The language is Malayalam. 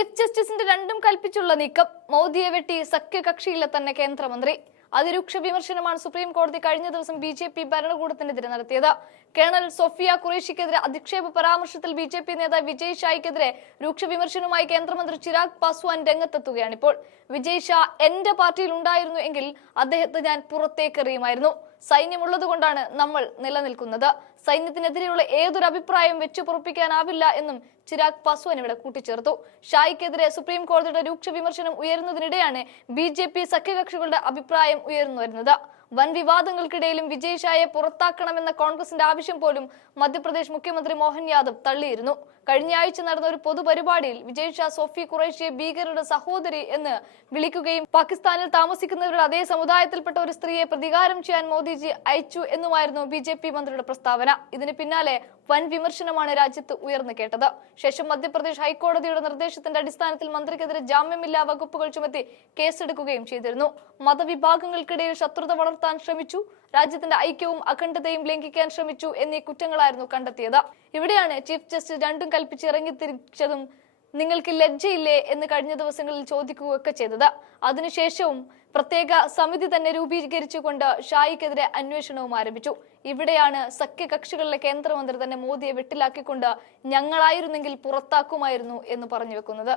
ചീഫ് ജസ്റ്റിസിന്റെ രണ്ടും കൽപ്പിച്ചുള്ള നീക്കം മോദിയെ വെട്ടി സഖ്യകക്ഷിയിലെ തന്നെ കേന്ദ്രമന്ത്രി. അതിരൂക്ഷ വിമർശനമാണ് സുപ്രീം കോടതി കഴിഞ്ഞ ദിവസം ബി ജെ പി ഭരണകൂടത്തിനെതിരെ നടത്തിയത്. കേണൽ സൊഫിയ കുറേഷിക്കെതിരെ അധിക്ഷേപ പരാമർശത്തിൽ ബി ജെ പി നേതാവ് വിജയ് ഷായ്ക്കെതിരെ രൂക്ഷ വിമർശനവുമായി കേന്ദ്രമന്ത്രി ചിരാഗ് പാസ്വാൻ രംഗത്തെത്തുകയാണിപ്പോൾ. വിജയ് ഷാ എന്റെ പാർട്ടിയിൽ ഉണ്ടായിരുന്നു എങ്കിൽ അദ്ദേഹത്തെ ഞാൻ പുറത്തേക്കെറിയുമായിരുന്നു. സൈന്യമുള്ളതുകൊണ്ടാണ് നമ്മൾ നിലനിൽക്കുന്നത്. സൈന്യത്തിനെതിരെയുള്ള ഏതൊരു അഭിപ്രായം വെച്ചു പൊറപ്പിക്കാനാവില്ല എന്നും ചിരാഗ് പാസ്വാൻ ഇവിടെ കൂട്ടിച്ചേർത്തു. ഷായിക്കെതിരെ സുപ്രീം കോടതിയുടെ രൂക്ഷ വിമർശനം ഉയരുന്നതിനിടെയാണ് ബി ജെ പി സഖ്യകക്ഷികളുടെ അഭിപ്രായം ഉയർന്നു വരുന്നത്. വൻ വിവാദങ്ങൾക്കിടയിലും വിജയ് ഷായെ പുറത്താക്കണമെന്ന കോൺഗ്രസിന്റെ ആവശ്യം പോലും മധ്യപ്രദേശ് മുഖ്യമന്ത്രി മോഹൻ യാദവ് തള്ളിയിരുന്നു. കഴിഞ്ഞ ആഴ്ച നടന്ന ഒരു പൊതുപരിപാടിയിൽ വിജയ് ഷാ സോഫി ഖുറേഷിയെ ഭീകരരുടെ സഹോദരി എന്ന് വിളിക്കുകയും പാകിസ്ഥാനിൽ താമസിക്കുന്നവരുടെ അതേ സമുദായത്തിൽപ്പെട്ട ഒരു സ്ത്രീയെ പ്രതികാരം ചെയ്യാൻ മോദിജി അയച്ചു എന്നുമായിരുന്നു ബി ജെ പി മന്ത്രിയുടെ പ്രസ്താവന. ഇതിന് പിന്നാലെ വൻ വിമർശനമാണ് രാജ്യത്ത് ഉയർന്നു കേട്ടത്. ശേഷം മധ്യപ്രദേശ് ഹൈക്കോടതിയുടെ നിർദ്ദേശത്തിന്റെ അടിസ്ഥാനത്തിൽ മന്ത്രിക്കെതിരെ ജാമ്യമില്ലാ വകുപ്പുകൾ ചുമത്തി കേസെടുക്കുകയും ചെയ്തിരുന്നു. മതവിഭാഗങ്ങൾക്കിടയിൽ ശത്രുത വളർത്താൻ ശ്രമിച്ചു രാജ്യത്തിന്റെ ഐക്യവും അഖണ്ഡതയും ലംഘിക്കാൻ ശ്രമിച്ചു എന്നീ കുറ്റങ്ങളായിരുന്നു കണ്ടെത്തിയത്. ഇവിടെയാണ് ചീഫ് ജസ്റ്റിസ് രണ്ടും കൽപ്പിച്ച് ഇറങ്ങിത്തിരിച്ചതും നിങ്ങൾക്ക് ലജ്ജയില്ലേ എന്ന് കഴിഞ്ഞ ദിവസങ്ങളിൽ ചോദിക്കുകയൊക്കെ ചെയ്തത്. അതിനുശേഷവും പ്രത്യേക സമിതി തന്നെ രൂപീകരിച്ചുകൊണ്ട് ഷായിക്കെതിരെ അന്വേഷണവും ആരംഭിച്ചു. ഇവിടെയാണ് സഖ്യകക്ഷികളിലെ കേന്ദ്രമന്ത്രി തന്നെ മോദിയെ വെട്ടിലാക്കിക്കൊണ്ട് ഞങ്ങളായിരുന്നെങ്കിൽ പുറത്താക്കുമായിരുന്നു എന്ന് പറഞ്ഞു വെക്കുന്നത്.